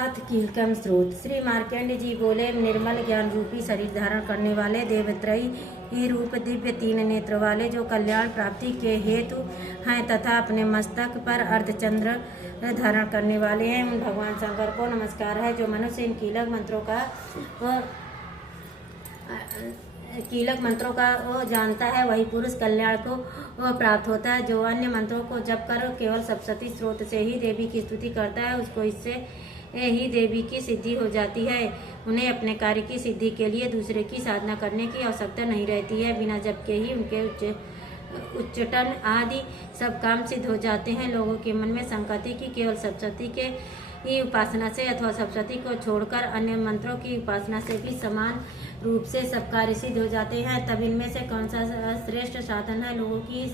अथ कीलकम स्रोत। श्री मार्कंडेय जी बोले, निर्मल ज्ञान रूपी शरीर धारण करने वाले देवत्रयी रूप दिव्य तीन नेत्र वाले जो कल्याण प्राप्ति के हेतु हैं तथा अपने मस्तक पर अर्धचंद्र धारण करने वाले हैं, उन भगवान शंकर को नमस्कार है। जो मनुष्य इन कीलक मंत्रों का वो जानता है, वही पुरुष कल्याण को प्राप्त होता है। जो अन्य मंत्रों को जप कर केवल सप्तशती स्रोत से ही देवी की स्तुति करता है, उसको इससे ही देवी की सिद्धि हो जाती है। उन्हें अपने कार्य की सिद्धि के लिए दूसरे की साधना करने की आवश्यकता नहीं रहती है। बिना जप के ही उनके उच्चाटन आदि सब काम सिद्ध हो जाते हैं। लोगों के मन में शंका थी कि केवल सप्तशती के ही उपासना से अथवा सप्तशती को छोड़कर अन्य मंत्रों की उपासना से भी समान रूप से सब कार्य सिद्ध हो जाते हैं। तब इनमें से कौन सा श्रेष्ठ साधन है? लोगों की इस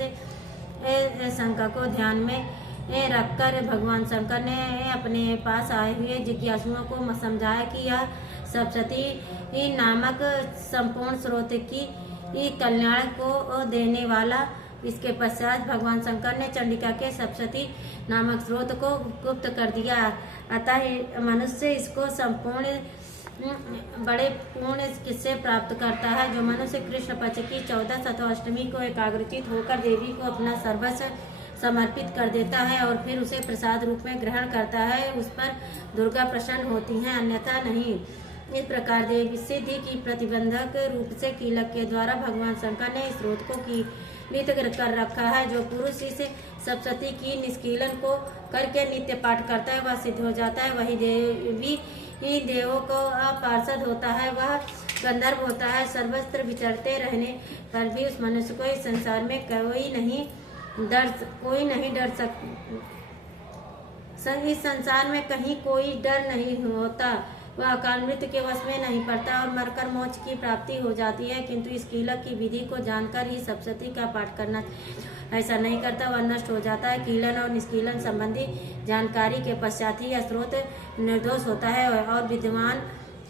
शंका को ध्यान में रखकर भगवान शंकर ने अपने पास आए हुए जिज्ञासुओं को समझाया कि यह सप्तशती नामक संपूर्ण स्रोत की कल्याण को देने वाला। इसके पश्चात भगवान शंकर ने चंडिका के सप्तशती नामक स्रोत को गुप्त कर दिया। अतः मनुष्य इसको संपूर्ण बड़े पूर्ण किससे प्राप्त करता है। जो मनुष्य कृष्ण पक्ष की 14 अथवा अष्टमी को एकाग्रचित होकर देवी को अपना सर्वस्व समर्पित कर देता है और फिर उसे प्रसाद रूप में ग्रहण करता है, उस पर दुर्गा प्रसन्न होती हैं, अन्यथा नहीं। इस प्रकार देवी सिद्धि की प्रतिबंधक रूप से कीलक के द्वारा भगवान शंकर ने इस स्रोत को कीलित कर रखा है। जो पुरुष इस सप्तशती की निष्कीलन को करके नित्य पाठ करता है, वह सिद्ध हो जाता है। वही देवी ही देवों को पार्षद होता है, वह गंधर्व होता है। सर्वत्र विचरते रहने पर भी उस मनुष्य को इस संसार में कोई नहीं डर सकता। इस संसार में कहीं कोई डर नहीं होता। वह अकाल मृत्यु के वश में नहीं पड़ता और मरकर मोक्ष की प्राप्ति हो जाती है। किंतु इस कीलक की विधि को जानकर ही सप्तशती का पाठ करना ऐसा नहीं करता, वह नष्ट हो जाता है। कीलन और निष्कीलन संबंधी जानकारी के पश्चात ही यह स्रोत निर्दोष होता है और विद्वान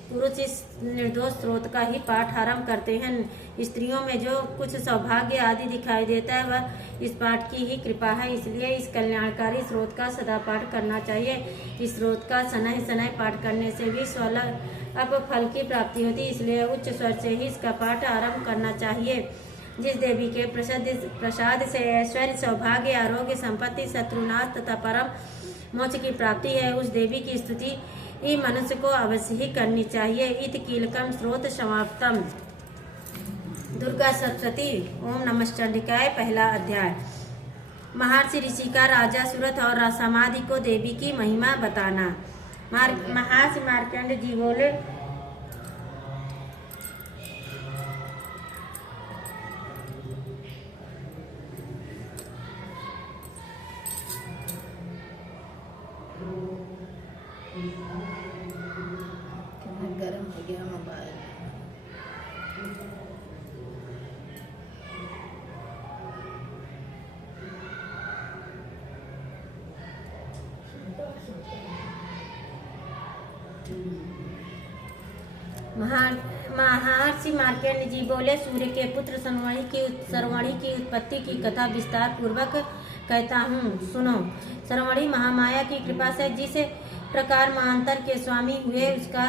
पुरुष इस निर्दोष स्रोत का ही पाठ आरंभ करते हैं। स्त्रियों में जो कुछ सौभाग्य आदि दिखाई देता है, वह इस पाठ की ही कृपा है। इसलिए इस कल्याणकारी स्रोत का सदा पाठ करना चाहिए। इस स्रोत का सनह सनह पाठ करने से भी स्वल्प फल की प्राप्ति होती है, इसलिए उच्च स्वर से ही इसका पाठ आरंभ करना चाहिए। जिस देवी के प्रसाद से ऐश्वर्य, सौभाग्य, आरोग्य, संपत्ति, शत्रुनाश तथा परम मोक्ष की प्राप्ति है, उस देवी की स्तुति मनुष्य को अवश्य ही करनी चाहिए। इत कीलकम स्रोत समाप्तम। दुर्गा सप्तशती। ओम नमः चंडिकाय। पहला अध्याय। महर्षि ऋषि का राजा सुरथ और समाधि को देवी की महिमा बताना। महर्षि मार्कंडेय जी बोले, गरम हो गया मोबाइल। महर्षि मार्कंडेय जी बोले, सूर्य के पुत्र सरवणी की उत्पत्ति की कथा विस्तार पूर्वक कहता हूँ, सुनो। सरवणी महामाया की कृपा से जिस प्रकार महांतर के स्वामी हुए, उसका